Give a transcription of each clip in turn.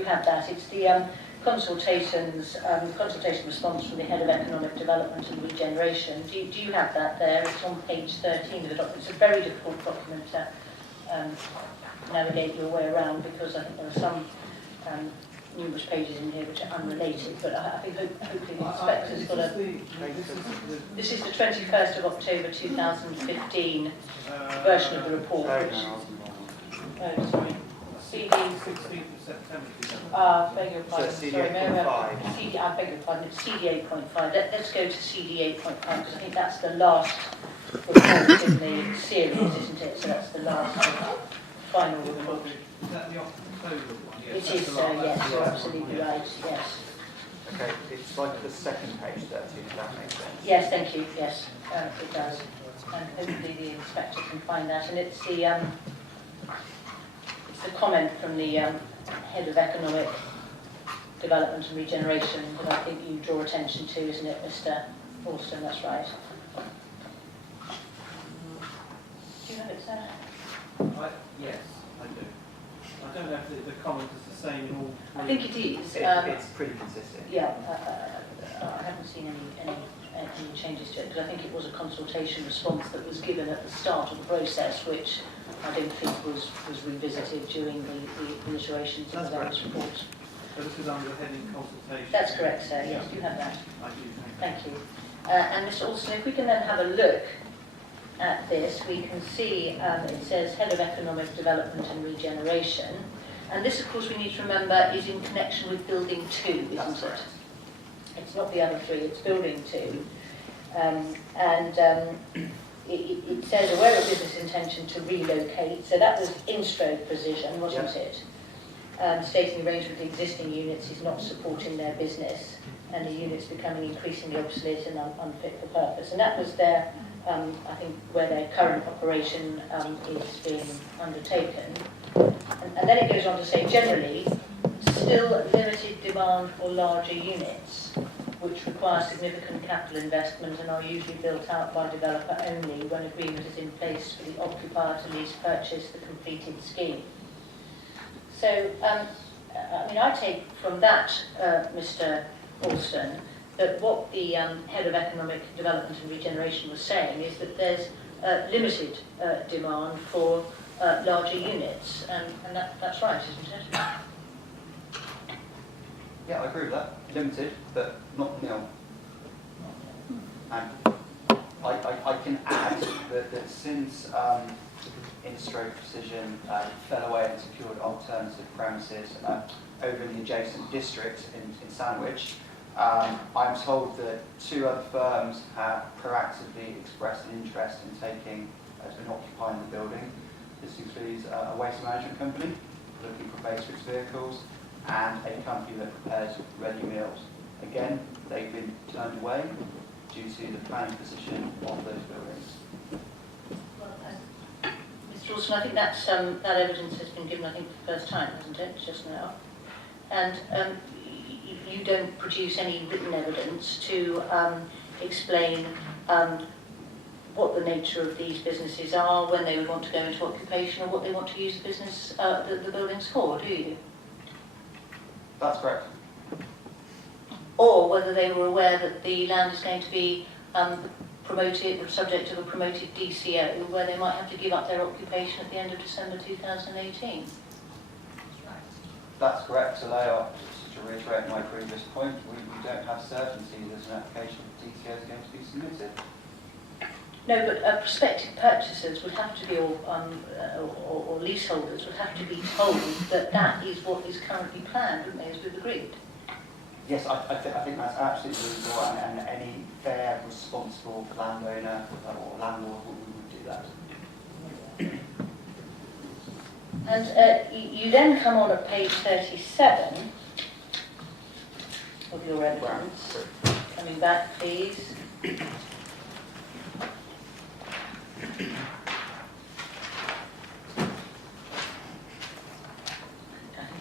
you have that. It's the consultation response from the Head of Economic Development and Regeneration. Do you have that there? It's on page 13 of the document. It's a very difficult document to navigate your way around because I think there are some numerous pages in here which are unrelated, but I think hopefully the inspector's got a... This is the 21st of October 2015 version of the report, which... Oh, sorry. CD... 16th of September. beg your pardon. So CD sorry, 8.5. CD, I beg your pardon, it's CD 8.5. Let's go to CD 8.5 because I think that's the last report in the series, isn't it? So that's the last final report. Is that the October one? It is, yes, you're absolutely right, yes. Okay, it's like the second page 13, if that makes sense. Yes, thank you, yes, it does. And hopefully the inspector can find that. And it's the comment from the Head of Economic Development and Regeneration that I think you draw attention to, isn't it, Mr. Alston? That's right. Do you have it, sir? Yes, I do. I don't know if the comment is the same in all three. I think it is. It's pretty consistent. Yeah, I haven't seen any changes to it because I think it was a consultation response that was given at the start of the process, which I don't think was revisited during the iterations of the various reports. So this is under the heading consultation? That's correct, sir. Yes, you have that. I do, Thank you. And Mr. Alston, if we can then have a look at this, we can see it says Head of Economic Development and Regeneration. And this, of course, we need to remember is in connection with Building 2, isn't it? It's not the other three, it's Building 2. It says aware of business intention to relocate. So that was in-stroke precision, wasn't it? Stating arrangement with the existing units is not supporting their business and the units becoming increasingly obsolete and unfit for purpose. And that was their, I think, where their current operation is being undertaken. And then it goes on to say, generally, still limited demand for larger units, which require significant capital investment and are usually built out by developer only when agreement is in place for the occupier to lease purchase the completed scheme. So, I mean, I take from that, Mr. Alston, that what the Head of Economic Development and Regeneration was saying is that there's limited demand for larger units, and that's right, isn't it? Yeah, I agree with that. Limited, but not nil. And I can add that since in-stroke precision fell away and secured alternative premises over in the adjacent district in Sandwich, I'm told that 2 other firms have proactively expressed an interest in taking and occupying the building. This includes a waste management company looking for basics vehicles and a company that prepares ready meals. Again, they've been turned away due to the planning position of those buildings. Well, Mr. Alston, I think that's, that evidence has been given, I think, for the first time, hasn't it, just now? And you don't produce any written evidence to explain what the nature of these businesses are, when they would want to go into occupation, or what they want to use the business, the buildings for, do you? That's correct. Or whether they were aware that the land is going to be promoted, subject to a promoted DCO, where they might have to give up their occupation at the end of December 2018. That's correct. So they are, to reiterate my previous point, we don't have certainty that an application for DCO is going to be submitted. No, but prospective purchasers would have to be, or leaseholders would have to be told that that is what is currently planned, wouldn't they, as we've agreed? Yes, I think that's absolutely reasonable, and any fair, responsible landowner or landlord would do that. And you then come on at page 37 of your evidence. Coming back, please.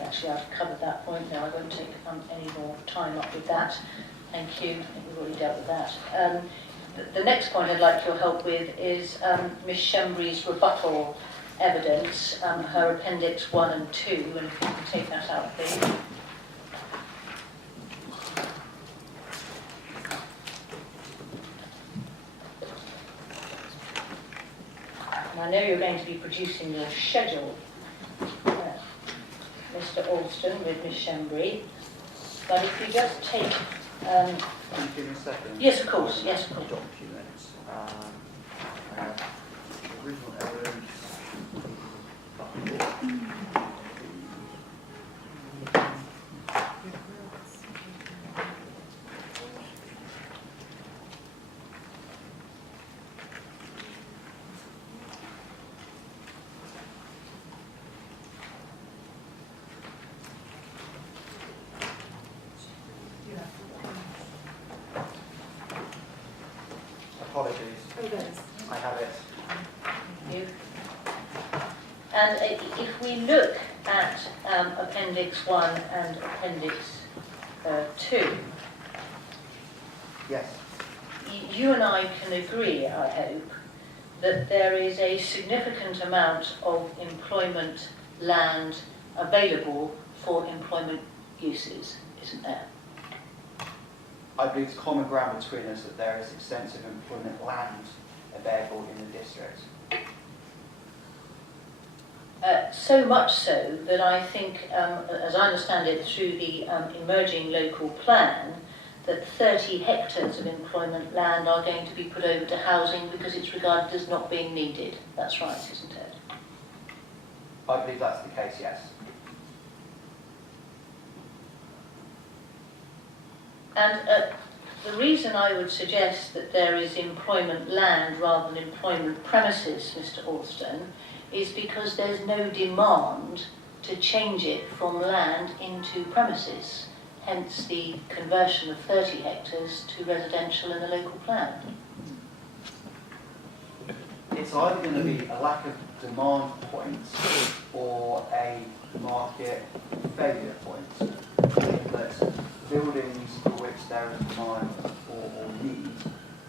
Actually, I've covered that point now. I won't take any more time up with that. Thank you. I think we've already dealt with that. The next point I'd like your help with is Ms. Shembry's rebuttal evidence, her Appendix 1 and 2, and if you can take that out, please. And I know you're going to be producing your schedule, Mr. Alston with Miss Shembry, but if we just take... Can you give me a second? Yes, of course, yes, of course. Documents. Original evidence. Apologies. I have it. Thank you. And if we look at Appendix 1 and Appendix 2, Yes. you and I can agree, I hope, that there is a significant amount of employment land available for employment uses, isn't there? I believe it's common ground between us that there is extensive employment land available in the district. So much so that I think, as I understand it through the emerging local plan, that 30 hectares of employment land are going to be put over to housing because it's regarded as not being needed. That's right, isn't it? I believe that's the case, yes. And the reason I would suggest that there is employment land rather than employment premises, Mr. Alston, is because there's no demand to change it from land into premises, hence the conversion of 30 hectares to residential in the local plan. It's either going to be a lack of demand points or a market failure point. That buildings for which there is demand or need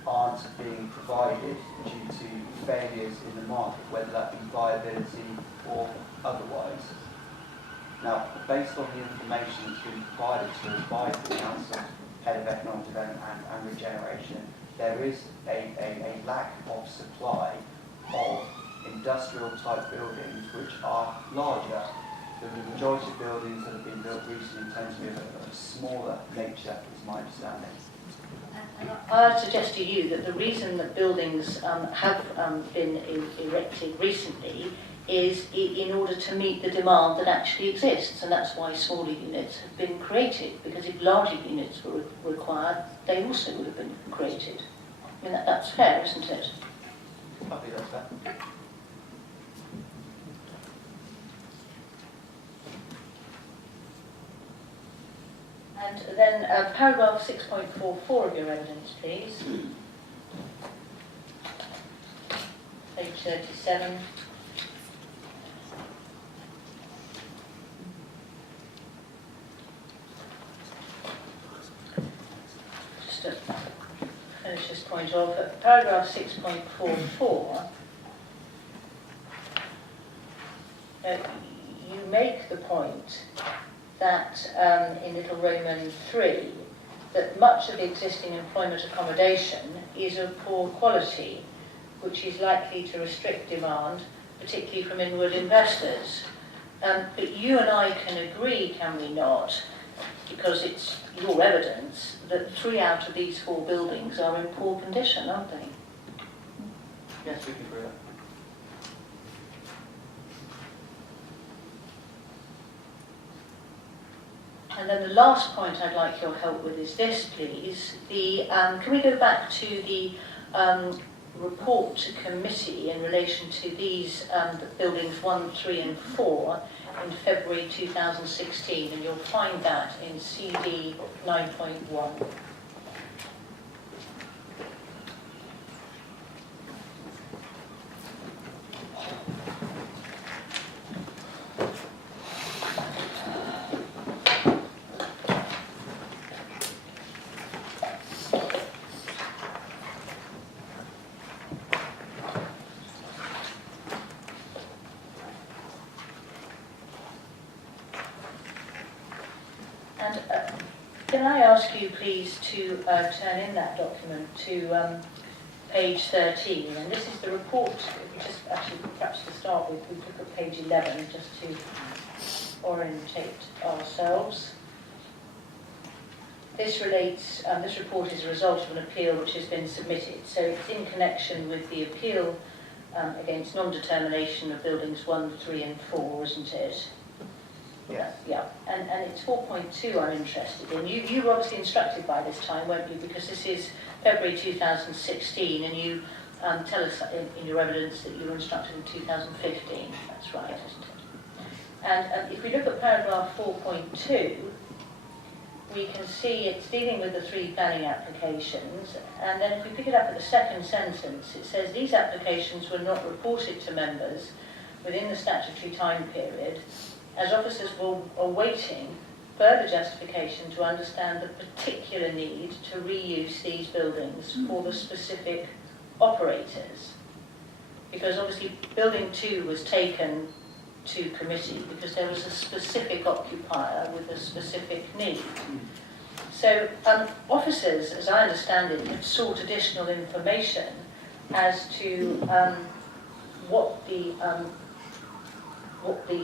aren't being provided due to failures in the market, whether that be viability or otherwise. Now, based on the information that's been provided to us by the Council, Head of Economic Development and Regeneration, there is a lack of supply of industrial type buildings which are larger. The majority of buildings that have been built recently tend to be of a smaller nature, is my understanding. I would suggest to you that the reason that buildings have been erected recently is in order to meet the demand that actually exists, and that's why smaller units have been created, because if larger units were required, they also would have been created. I mean, that's fair, isn't it? I think that's fair. And then paragraph 6.44 of your evidence, please. Page 37. Just to finish this point off, at paragraph 6.44, you make the point that in Little Roman 3, that much of the existing employment accommodation is of poor quality, which is likely to restrict demand, particularly from inward investors. But you and I can agree, can we not, because it's your evidence, that 3 out of these 4 buildings are in poor condition, aren't they? Yes, we can agree with that. And then the last point I'd like your help with is this, please. Can we go back to the report to committee in relation to these buildings 1, 3 and 4 in February 2016, and you'll find that in CD 9.1. And can I ask you, please, to turn in that document to page 13, and this is the report. We just actually, perhaps to start with, we look at page 11 just to orientate ourselves. This relates, this report is a result of an appeal which has been submitted. So it's in connection with the appeal against non-determination of buildings 1, 3 and 4, isn't it? Yes. Yeah, and it's 4.2 I'm interested in. You were obviously instructed by this time, weren't you? Because this is February 2016, and you tell us in your evidence that you were instructed in 2015. That's right, isn't it? And if we look at paragraph 4.2, we can see it's dealing with the 3 planning applications, and then if we pick it up at the second sentence, it says these applications were not reported to members within the statutory time period, as officers were awaiting further justification to understand the particular need to reuse these buildings for the specific operators. Because obviously building 2 was taken to committee because there was a specific occupier with a specific need. So officers, as I understand it, had sought additional information as to what the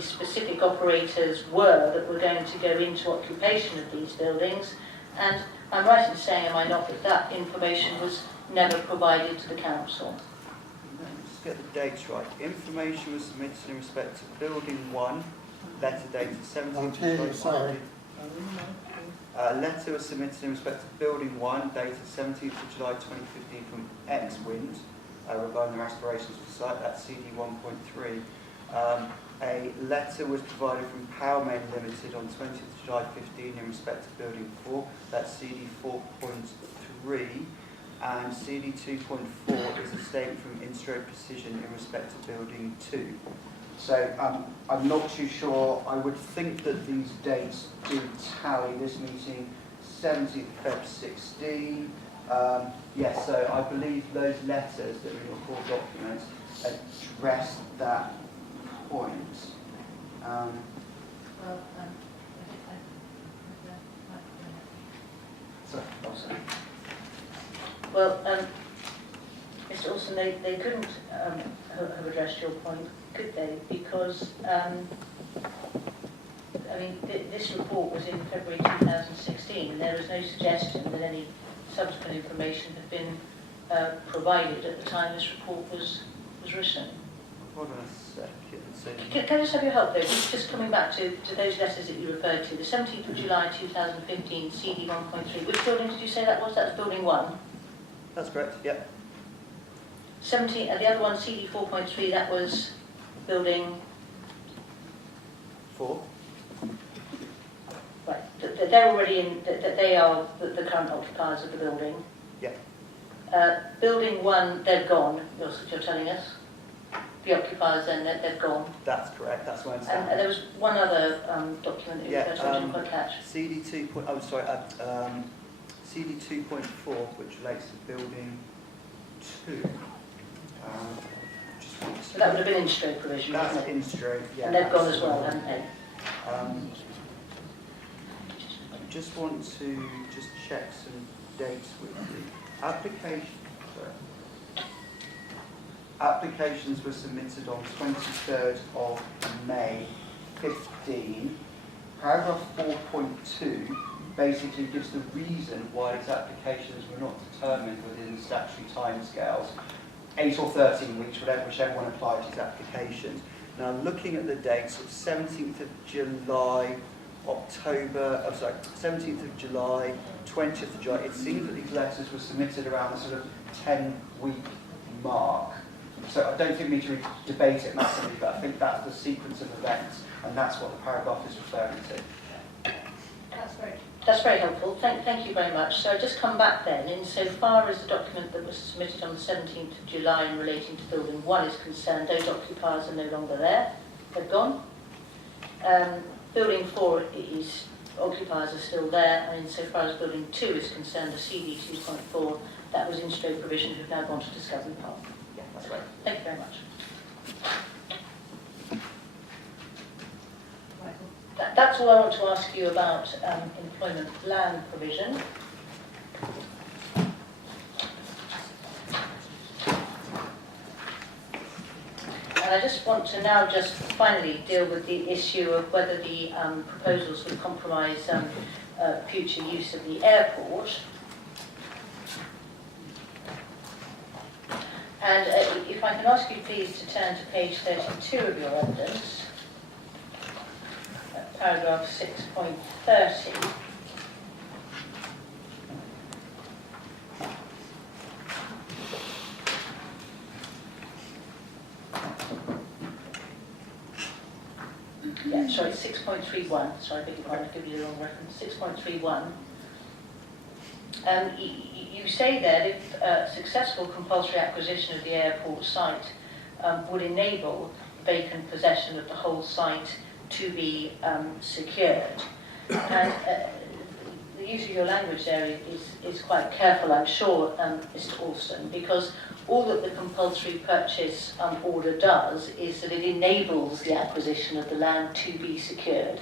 specific operators were that were going to go into occupation of these buildings, and I'm right in saying, am I not, that that information was never provided to the council? Let's get the dates right. Information was submitted in respect to Building 1, letter dated 17th of July. Letter was submitted in respect to Building 1, dated 17th of July 2015 from X-Wind, regarding their aspirations for the site, that's CD 1.3. A letter was provided from Powermain Limited on 20th of July 15 in respect to Building 4, that's CD 4.3, and CD 2.4 is a statement from Instro Precision in respect to Building 2. So I'm not too sure. I would think that these dates do tally. This meeting, 17th of Feb 16. Yes, so I believe those letters that are in your core documents address that point. Sorry, Alston. Well, Mr. Alston, they couldn't have addressed your point, could they? Because, I mean, this report was in February 2016, and there was no suggestion that any subsequent information had been provided at the time this report was written. Hold on a second. So Can I just have your help though? Just coming back to those letters that you referred to, the 17th of July 2015, CD 1.3. Which building did you say that was? That's Building 1. that's correct, yep. 17, and the other one, CD 4.3, that was Building... 4. Right, they're already in, they are the current occupiers of the building. Yeah. Building 1, they've gone, you're telling us? The occupiers then, they've gone. That's correct, that's what I'm saying. And there was one other document that you referred to, I didn't quite catch. CD 2. CD 2.4, which relates to Building 2. So that would have been in-stroke provision, That's wasn't it? in-stroke, yeah. And they've gone as well, haven't they? I just want to just check some dates with you. Applications were submitted on 23rd of May 15. Paragraph 4.2 basically gives the reason why these applications were not determined within the statutory timescales, 8 or 13 weeks, whichever one applied to these applications. Now, looking at the dates, it's 17th of July, 17th of July, 20th of July. It seems that these letters were submitted around the sort of 10-week mark. So I don't think we need to debate it massively, but I think that's the sequence of events, and that's what the paragraph is referring to. That's very helpful. Thank you very much. So I just come back then, insofar as the document that was submitted on the 17th of July in relating to Building 1 is concerned, those occupiers are no longer there. They've gone. Building 4 occupiers are still there, and insofar as Building 2 is concerned, the CD 2.4, that was in-stroke provision, who've now gone to Discovery Park. Yeah, that's right. Thank you very much. That's all I want to ask you about employment land provision. And I just want to now just finally deal with the issue of whether the proposals would compromise future use of the airport. And if I can ask you please to turn to page 32 of your evidence, paragraph 6.30. Yeah, sorry, 6.31. Sorry, I beg your pardon, I've given you the wrong reference. 6.31. You say that if successful compulsory acquisition of the airport site would enable vacant possession of the whole site to be secured. And the use of your language there is quite careful, I'm sure, Mr. Alston, because all that the compulsory purchase order does is that it enables the acquisition of the land to be secured.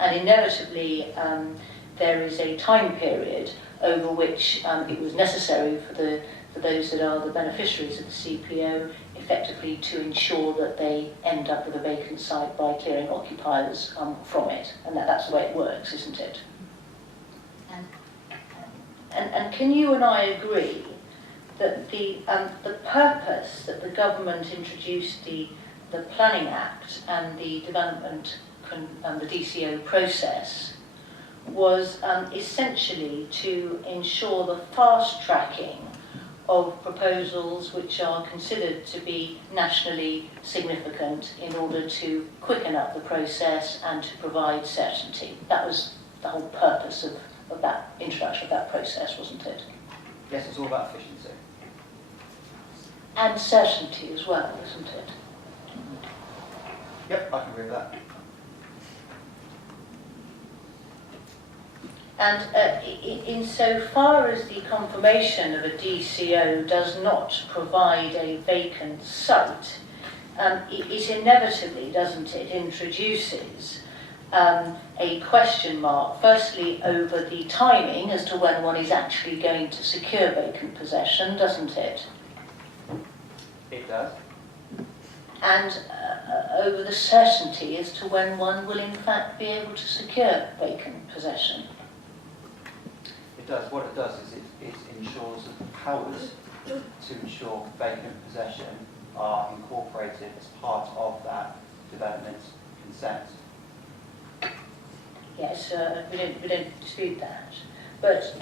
And inevitably, there is a time period over which it was necessary for those that are the beneficiaries of the CPO effectively to ensure that they end up with a vacant site by clearing occupiers from it. And that's the way it works, isn't it? And can you and I agree that the purpose that the government introduced the Planning Act and the development and the DCO process was essentially to ensure the fast-tracking of proposals which are considered to be nationally significant in order to quicken up the process and to provide certainty. That was the whole purpose of that introduction of that process, wasn't it? Yes, it's all about efficiency. And certainty as well, isn't it? Yep, I can agree with that. And insofar as the confirmation of a DCO does not provide a vacant site, it inevitably, doesn't it, introduces a question mark, firstly over the timing as to when one is actually going to secure vacant possession, doesn't it? It does. And over the certainty as to when one will in fact be able to secure vacant possession. It does. What it does is it ensures that the powers to ensure vacant possession are incorporated as part of that development consent. Yes, we don't dispute that. But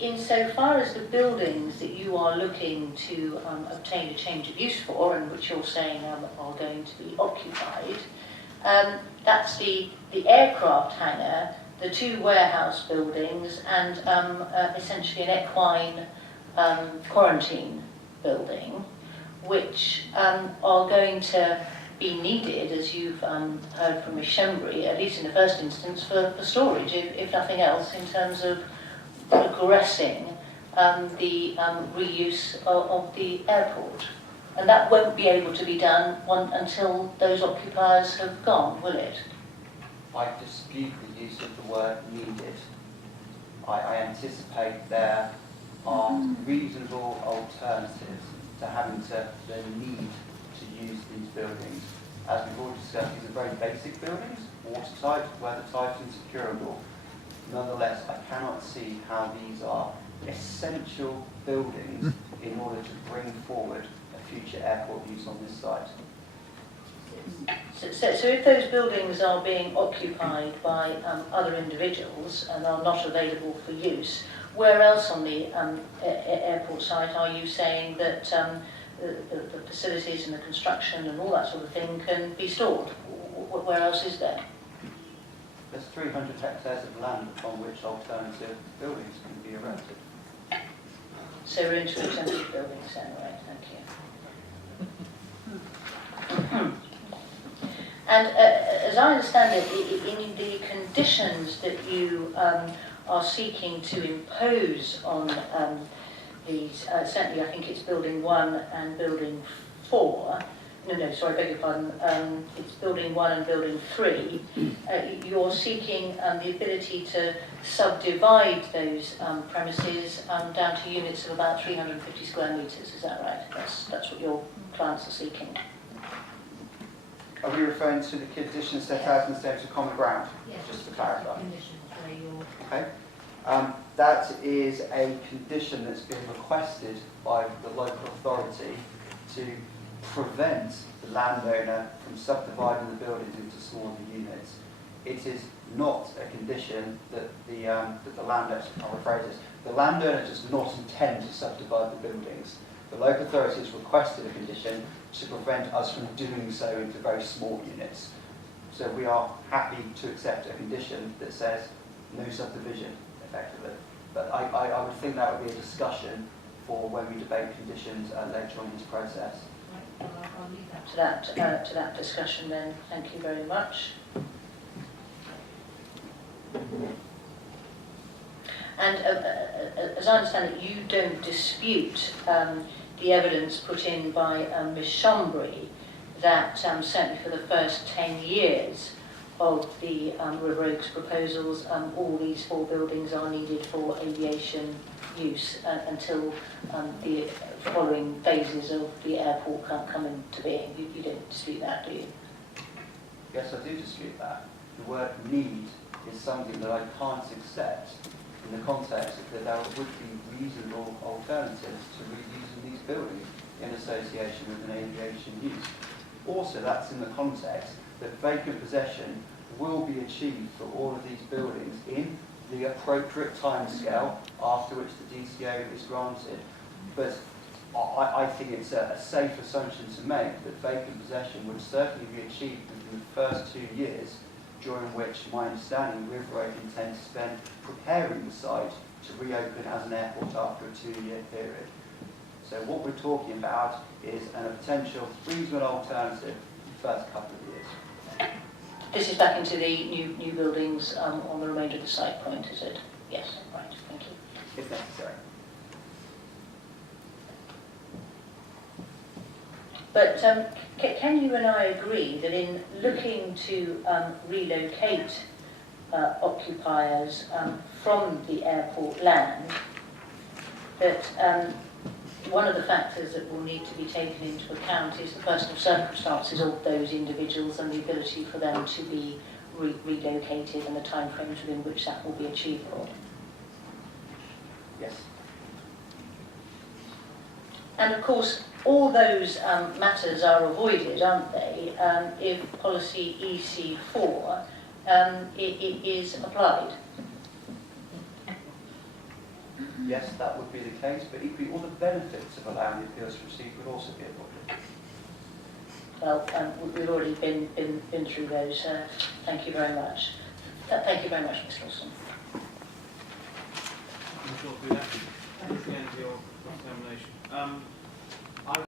insofar as the buildings that you are looking to obtain a change of use for, and which you're saying are going to be occupied, that's the aircraft hangar, the two warehouse buildings, and essentially an equine quarantine building, which are going to be needed, as you've heard from Ms. Shembry, at least in the first instance, for storage, if nothing else, in terms of progressing the reuse of the airport. And that won't be able to be done until those occupiers have gone, will it? I dispute the use of the word needed. I anticipate there are reasonable alternatives to having the need to use these buildings. As we've already discussed, these are very basic buildings, watertight, weathertight and securable. Nonetheless, I cannot see how these are essential buildings in order to bring forward a future airport use on this site. So if those buildings are being occupied by other individuals and are not available for use, where else on the airport site are you saying that the facilities and the construction and all that sort of thing can be stored? Where else is there? There's 300 hectares of land upon which alternative buildings can be erected. So we're into alternative buildings then, right? Thank you. And as I understand it, in the conditions that you are seeking to impose on these, certainly I think it's building 1 and building 4, sorry, beg your pardon, it's building 1 and building 3, you're seeking the ability to subdivide those premises down to units of about 350 square metres, is that right? That's what your clients are seeking. Are we referring to the conditions set out in the Statement of Common Ground? Yes. Just to clarify. Conditions where you're... Okay. That is a condition that's been requested by the local authority to prevent the landowner from subdividing the buildings into smaller units. It is not a condition that the landowner, I'll rephrase this, the landowner does not intend to subdivide the buildings. The local authority has requested a condition to prevent us from doing so into very small units. So we are happy to accept a condition that says no subdivision, effectively. But I would think that would be a discussion for when we debate conditions later on in this process. Right, well, I'll leave that to that discussion then. Thank you very much. And as I understand it, you don't dispute the evidence put in by Ms. Shombury that certainly for the first 10 years of the River Oaks proposals, all these 4 buildings are needed for aviation use until the following phases of the airport come into being. You don't dispute that, do you? Yes, I do dispute that. The word need is something that I can't accept in the context that there would be reasonable alternatives to reusing these buildings in association with an aviation use. Also, that's in the context that vacant possession will be achieved for all of these buildings in the appropriate timescale after which the DCO is granted. But I think it's a safe assumption to make that vacant possession would certainly be achieved within the first 2 years, during which my understanding River Oak intends to spend preparing the site to reopen as an airport after a 2-year period. So what we're talking about is a potential reasonable alternative in the first couple of years. This is back into the new buildings on the remainder of the site point, is it? Yes, right, thank you. If necessary. But can you and I agree that in looking to relocate occupiers from the airport land, that one of the factors that will need to be taken into account is the personal circumstances of those individuals and the ability for them to be relocated and the timeframes within which that will be achievable? Yes. And of course, all those matters are avoided, aren't they, if policy EC4 is applied? Yes, that would be the case, but equally all the benefits of allowing the appeals to proceed would also be avoided. Well, we've already been through those. Thank you very much. Thank you very much, Mr. Alston. I'm sure we'll do that. That's the end of your examination.